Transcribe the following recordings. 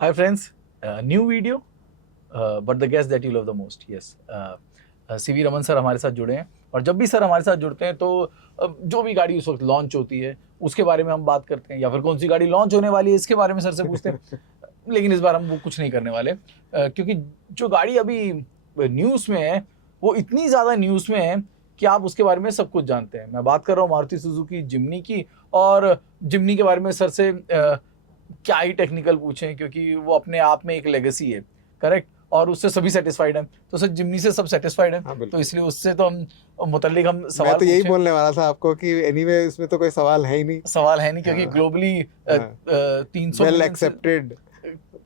Hi friends, new video, but the guest that you love the most. Yes, CV Raman sir हमारे साथ जुड़े हैं और जब भी सर हमारे साथ जुड़ते हैं तो जो भी गाड़ी उस वक्त लॉन्च होती है उसके बारे में हम बात करते हैं या फिर कौन सी गाड़ी लॉन्च होने वाली है इसके बारे में सर से पूछते हैं। लेकिन इस बार हम वो कुछ नहीं करने वाले क्योंकि जो गाड़ी अभी न्यूज़ में है वो इतनी ज़्यादा न्यूज़ में है कि आप उसके बारे में सब कुछ जानते हैं। मैं बात कर रहा हूँ मारुति सुजुकी जिम्नी की और जिम्नी के बारे में सर से क्या ही टेक्निकल पूछें क्योंकि वो अपने आप में एक लेगेसी है, करेक्ट, और उससे सभी सेटिस्फाइड हैं। तो सर जिम्नी से सब सेटिस्फाइड हैं। हाँ, बिल्कुल। तो इसलिए उससे तो हम मुतल्लिक हम सवाल मैं तो यही पूछें। बोलने वाला था आपको कि एनीवे इसमें तो कोई सवाल है ही नहीं। सवाल है नहीं क्योंकि हाँ। ग्लोबली हाँ। 300 वेल मिलियन से एक्सेप्टेड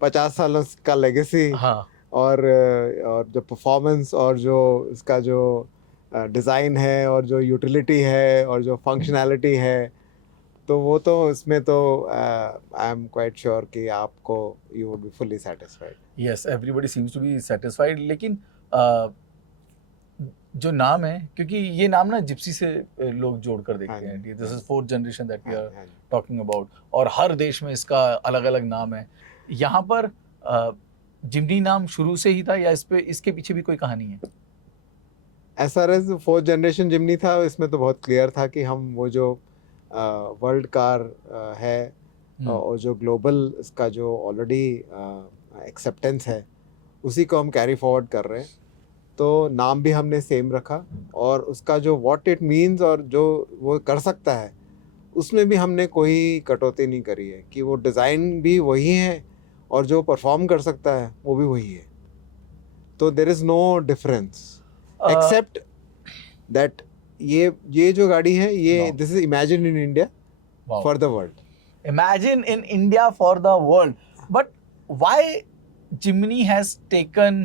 50 सालों का लेगेसी हाँ और जो परफॉर्मेंस और जो इसका जो डिज़ाइन है और जो यूटिलिटी है और जो फंक्शनैलिटी है, तो वो तो इसमें तो आई एम क्वाइट श्योर कि आपको you would be fully satisfied. Yes, everybody seems to be satisfied. लेकिन जो नाम है, क्योंकि ये नाम ना जिप्सी से लोग जोड़ कर देखते हैं। This is fourth generation that we are talking about और हर देश में इसका अलग अलग नाम है। यहाँ पर जिम्नी नाम शुरू से ही था या इस पे इसके पीछे भी कोई कहानी है? As far as fourth generation Jimny था, इसमें तो बहुत क्लियर था कि हम वो जो वर्ल्ड कार है और जो ग्लोबल इसका जो ऑलरेडी एक्सेप्टेंस है उसी को हम कैरी फॉरवर्ड कर रहे हैं। तो नाम भी हमने सेम रखा और उसका जो व्हाट इट मीन्स और जो वो कर सकता है उसमें भी हमने कोई कटौती नहीं करी है कि वो डिज़ाइन भी वही है और जो परफॉर्म कर सकता है वो भी वही है। तो there is no difference except that ये जो गाड़ी है ये this is imagine in India for the world. Imagine in India for the world. But why Jimny has taken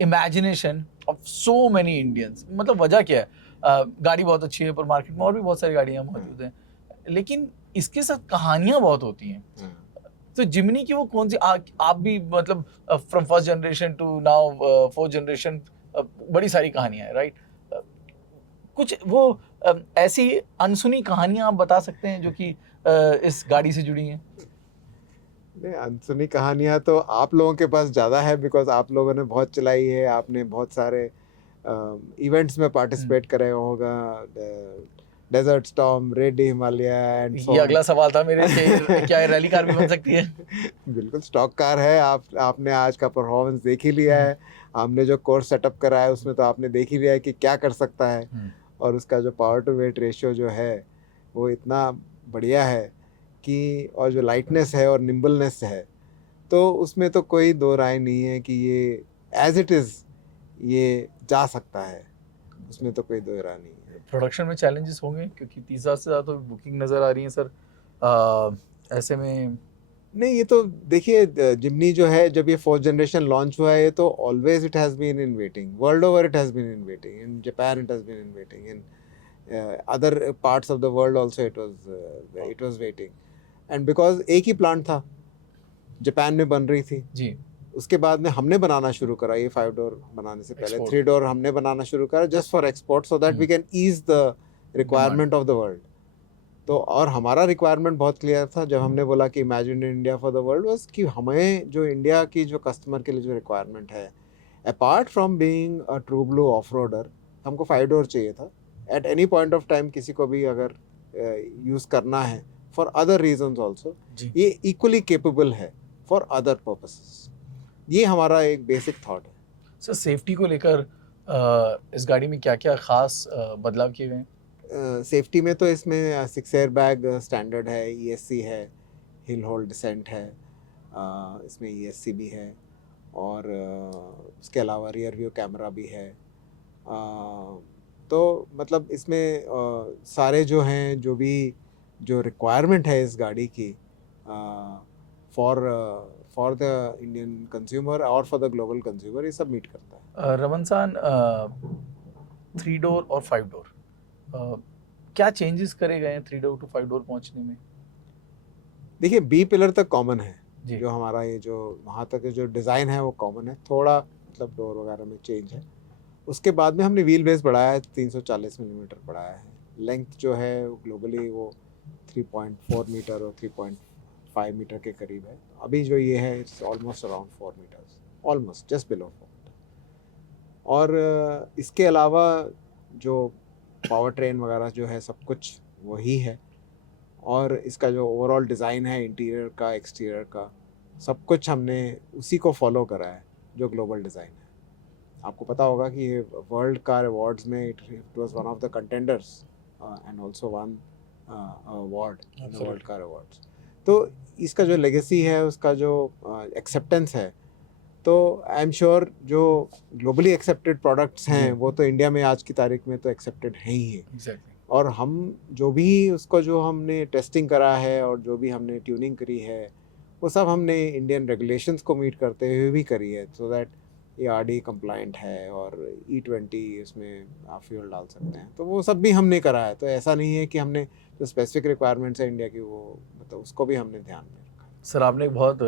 imagination of so many Indians? मतलब वजह क्या है? गाड़ी बहुत अच्छी है पर मार्केट में और भी बहुत सारी गाड़ियाँ मौजूद हैं, लेकिन इसके साथ कहानियाँ बहुत होती हैं। तो जिमनी की वो कौन सी आप भी मतलब from first generation to now fourth generation बड़ी सारी कहानियाँ हैं, राइट? कुछ वो ऐसी अनसुनी कहानियां आप बता सकते हैं जो कि इस गाड़ी से जुड़ी हैं? नहीं, अनसुनी कहानियाँ तो आप लोगों के पास ज़्यादा है बिकॉज आप लोगों ने बहुत चलाई है, आपने बहुत सारे इवेंट्स में पार्टिसिपेट करे होगा, desert storm, raid Himalaya and ये अगला सवाल था मेरे कि क्या रैली कार भी बन सकती है? बिल्कुल स्टॉक कार है। आपने आज का परफॉर्मेंस देख ही लिया है। हमने जो कोर्स सेटअप करा है उसमें तो आपने देख ही लिया है कि क्या कर सकता है और उसका जो पावर टू वेट रेशियो जो है वो इतना बढ़िया है कि, और जो लाइटनेस है और निम्बलनेस है, तो उसमें तो कोई दो राय नहीं है कि ये एज इट इज़ ये जा सकता है, उसमें तो कोई दो राय नहीं है। प्रोडक्शन में चैलेंजेस होंगे क्योंकि 30,000 से ज़्यादा तो बुकिंग नज़र आ रही है सर। ऐसे में नहीं, ये तो देखिए जिम्नी जो है जब ये फोर्थ जनरेशन लॉन्च हुआ है तो always it has been in waiting world over, it has been in waiting in Japan, it has been in waiting in other parts of the world also it was waiting. And because एक ही plant था, Japan में बन रही थी जी, उसके बाद में हमने बनाना शुरू करा। ये 5 डोर बनाने से पहले Export. 3 डोर हमने बनाना शुरू करा just for export so that we can ease the requirement of the world. तो और हमारा रिक्वायरमेंट बहुत क्लियर था जब हमने बोला कि imagine India for the world was कि हमें जो इंडिया की जो कस्टमर के लिए जो रिक्वायरमेंट है, apart from being a true blue off roader, हमको 5 डोर चाहिए था। At any point of time किसी को भी अगर यूज़ करना है फॉर अदर रीजंस ऑल्सो, ये इक्वली केपेबल है फॉर अदर पर्पसेस। ये हमारा एक बेसिक थॉट है। सर सेफ्टी को लेकर इस गाड़ी में क्या क्या खास बदलाव किए गए हैं? सेफ्टी में तो इसमें 6 एयर बैग स्टैंडर्ड है, ESC है, हिल होल्ड डिसेंट है, इसमें ESC भी है और उसके अलावा रियर व्यू कैमरा भी है। तो मतलब इसमें सारे जो हैं जो भी जो रिक्वायरमेंट है इस गाड़ी की फॉर द इंडियन कंज्यूमर और फॉर द ग्लोबल कंज्यूमर, ये सब मीट करता है। रमन सान 3 डोर और 5 डोर क्या चेंजेस करे गए हैं 3 डोर टू 5 डोर पहुंचने में? देखिए बी पिलर तक कॉमन है जी। जो हमारा ये जो वहाँ तक जो डिज़ाइन है वो कॉमन है, थोड़ा मतलब डोर वगैरह में चेंज है। उसके बाद में हमने व्हील बेस बढ़ाया है, 340 मिलीमीटर बढ़ाया है। लेंथ जो है ग्लोबली वो 3.4 मीटर और 3.5 मीटर के करीब है। अभी जो ये है it's almost around 4 meters, almost just below 4 meter. और इसके अलावा जो पावर ट्रेन वगैरह जो है सब कुछ वही है, और इसका जो ओवरऑल डिज़ाइन है इंटीरियर का एक्सटीरियर का सब कुछ हमने उसी को फॉलो करा है जो ग्लोबल डिज़ाइन है। आपको पता होगा कि ये वर्ल्ड कार अवार्ड्स में it was one of the contenders and also one award in the world car awards. तो इसका जो लेगेसी है, उसका जो एक्सेप्टेंस है, तो आई एम श्योर जो ग्लोबली एक्सेप्टेड प्रोडक्ट्स हैं वो तो इंडिया में आज की तारीख में तो एक्सेप्टेड हैं ही है। एग्जैक्टली। और हम जो भी उसको जो हमने टेस्टिंग करा है और जो भी हमने ट्यूनिंग करी है वो सब हमने इंडियन रेगुलेशंस को मीट करते हुए भी करी है, सो दैट ये RDE कंप्लाइंट है और E20 इसमें आप फ्यूल डाल सकते हैं, तो वो सब भी हमने करा है। तो ऐसा नहीं है कि हमने जो स्पेसिफिक रिक्वायरमेंट्स है इंडिया की वो मतलब उसको भी हमने ध्यान में रखा। सर आपने एक बहुत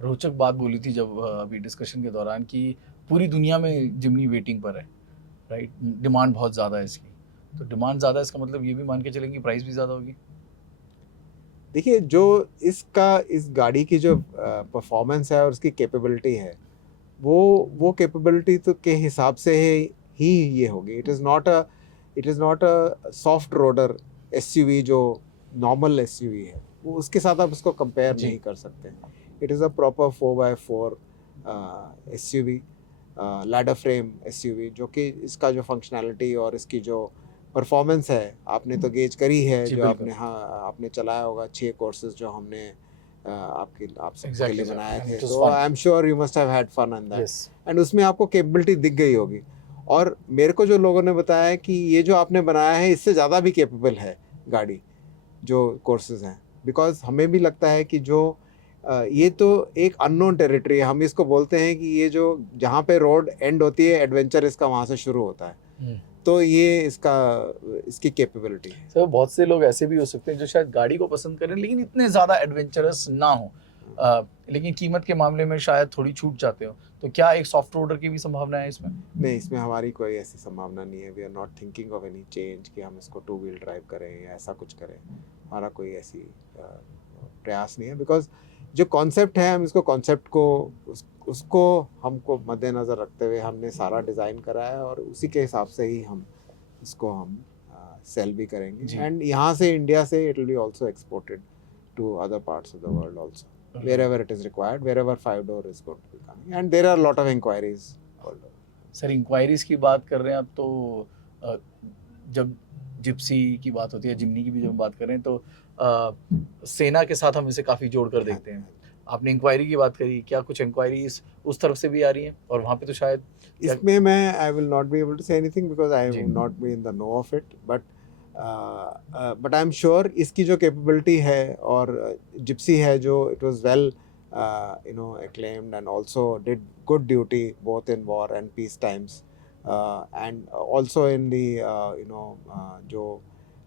रोचक बात बोली थी जब अभी डिस्कशन के दौरान कि पूरी दुनिया में जिमनी वेटिंग पर है, राइट? डिमांड बहुत ज़्यादा है इसकी, तो डिमांड ज़्यादा है इसका मतलब ये भी मान के चलेंगे प्राइस भी ज़्यादा होगी। देखिए जो इस गाड़ी की जो परफॉर्मेंस है और उसकी कैपेबिलिटी है वो कैपेबिलिटी तो के हिसाब से ही ये होगी। It is not a soft roader SUV जो नॉर्मल SUV है, वो उसके साथ आप उसको कंपेयर नहीं कर सकते। It is a proper 4x4 SUV, ladder frame SUV, जो कि इसका जो फंक्शनैलिटी और इसकी जो परफॉर्मेंस है आपने तो गेज करी है, जो आपने चलाया होगा 6 कोर्सेज जो हमने आप सबके लिए बनाए थे। तो I am sure you must have had fun on that, and उसमें आपको कैपेबिलिटी दिख गई होगी। और मेरे को जो लोगों ने बताया कि ये जो आपने बनाया है इससे ज़्यादा भी कैपेबल है गाड़ी, जो कोर्सेज हैं, बिकॉज हमें भी लगता है कि जो ये तो एक अननोन टेरिटरी है। हम इसको बोलते हैं कि ये जो जहाँ पे रोड एंड होती है एडवेंचर इसका वहाँ से शुरू होता है। तो ये इसकी कैपेबिलिटी है। सर बहुत से लोग ऐसे भी हो सकते हैं जो शायद गाड़ी को पसंद करें लेकिन इतने ज़्यादा एडवेंचरस ना हो, लेकिन कीमत के मामले में शायद थोड़ी छूट जाते हो, तो क्या एक सॉफ्ट रोडर की भी संभावना है इसमें? नहीं, इसमें हमारी कोई ऐसी संभावना नहीं है। We are not thinking of any change कि हम इसको 2 व्हील ड्राइव करें या ऐसा कुछ करें। हमारा कोई ऐसी प्रयास नहीं है, बिकॉज जो कॉन्सेप्ट है हम इसको कॉन्सेप्ट को उसको हमको मद्देनज़र रखते हुए हमने सारा डिज़ाइन करा है और उसी के हिसाब से ही हम इसको सेल भी करेंगे। एंड यहाँ से इंडिया से it will be also exported to other parts of the world also, wherever it is required, wherever 5-door is going to be coming, and there are a lot of inquiries all over. Sir inquiries की बात कर रहे हैं आप, तो जब Gypsy की बात होती है, जिमनी की भी जब बात करें तो सेना के साथ हम इसे काफ़ी जोड़ कर देखते हैं। आपने इंक्वायरी की बात करी, क्या कुछ इंक्वायरीज उस तरफ से भी आ रही हैं? और वहाँ पे तो शायद इसमें मैं I will not be able to say anything because I will not be in the know of it, but I am sure इसकी जो कैपेबिलिटी है और जिप्सी है जो it was well acclaimed and also did good duty both in war and peace times, and also in the जो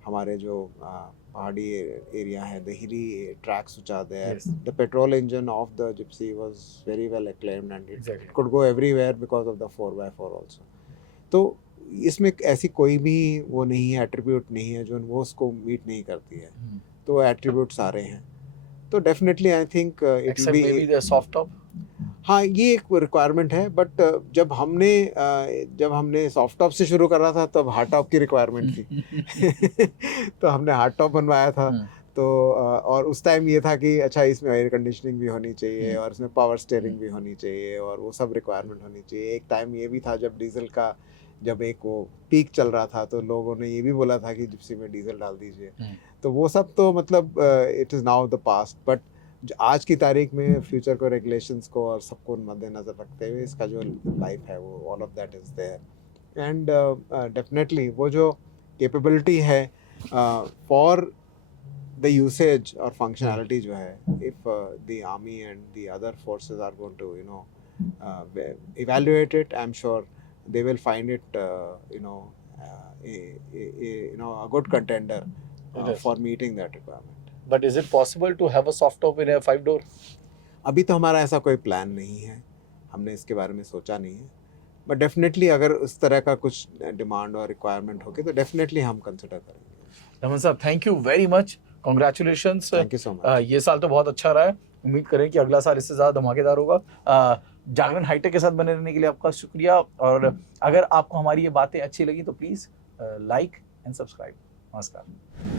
हमारे जो पहाड़ी एरिया है, the hilly tracks which are there. Yes. The petrol engine of the Gypsy was very well acclaimed and it Exactly. could go everywhere because of the 4x4 also. तो इसमें ऐसी कोई भी वो नहीं है, एट्रीब्यूट नहीं है जो वो उसको मीट नहीं करती है। तो एट्रीब्यूट सारे हैं, तो definitely I think it will B soft top. हाँ, ये एक रिक्वायरमेंट है, बट जब हमने सॉफ्ट टॉप से शुरू करा था तब हार्ड टॉप की रिक्वायरमेंट थी तो हमने हार्ड टॉप बनवाया था। तो और उस टाइम ये था कि अच्छा इसमें एयर कंडीशनिंग भी होनी चाहिए और इसमें पावर स्टीयरिंग भी होनी चाहिए और वो सब रिक्वायरमेंट होनी चाहिए। एक टाइम ये भी था जब डीजल का जब एक वो पीक चल रहा था तो लोगों ने ये भी बोला था कि जिप्सी में डीजल डाल दीजिए। तो वो सब तो मतलब it is now the past, but आज की तारीख में फ्यूचर को, रेगुलेशंस को और सबको मद्देनज़र रखते हुए इसका जो लाइफ है वो all of that is there. And definitely वो जो कैपेबिलिटी है फॉर द यूसेज और फंक्शनैलिटी जो है, if the army and the other forces are going to evaluate it, I am sure they will find it a good contender for meeting that requirement. But is it possible to have a soft top in a 5-door? अभी तो हमारा ऐसा कोई plan नहीं है, हमने इसके बारे में सोचा नहीं है, बट डेफिनेटली अगर उस तरह का कुछ डिमांड और रिक्वायरमेंट होगी तो डेफिनेटली हम कंसिडर करेंगे। रमन साहब, thank you very much, congratulations. Thank you so much. ये साल तो बहुत अच्छा रहा है उम्मीद करें कि अगला साल इससे ज़्यादा धमाकेदार होगा। जागरण हाईटेक के साथ बने रहने के लिए आपका शुक्रिया, और अगर आपको हमारी ये बातें अच्छी लगी तो प्लीज़ लाइक एंड सब्सक्राइब। नमस्कार।